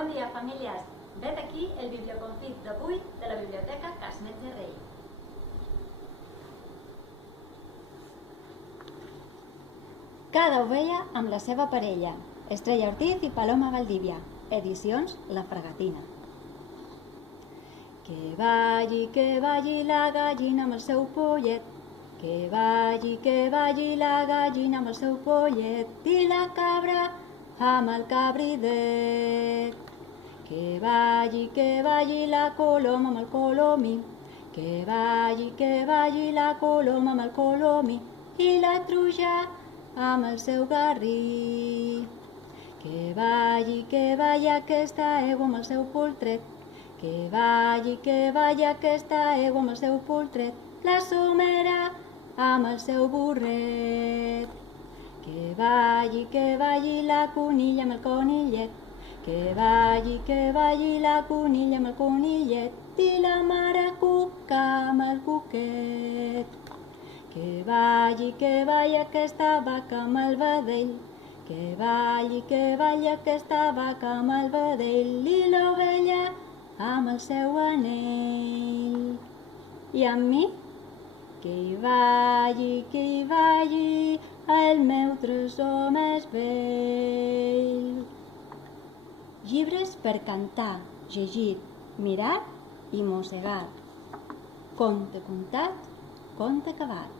Bon dia, famílies! Vet aquí el biblioconfit d'avui de la Biblioteca Cas Metge Rei. Cada ovella amb la seva parella. Estrella Ortiz i Paloma Valdivia. Edicions La Fragatina. Que balli la gallina amb el seu pollet. Que balli la gallina amb el seu pollet. I la cabra amb el cabridet. Que balli la coloma amb el colomí. Que balli la coloma amb el colomí. I la truja amb el seu garrí. Que balli aquesta egua amb el seu poltret. Que balli aquesta egua amb el seu poltret. La somera amb el seu burret. Que balli la conilla amb el conillet. Que balli la conilla amb el conillet. I la mare cuca amb el cuquet. Que balli aquesta vaca amb el vedell. Que balli aquesta vaca amb el vedell. I l'ovella amb el seu anell. I amb mi? Que hi balli el meu tresor més vell. Llibres per cantar, llegir, mirar i mossegar. Conte contat, conte acabat.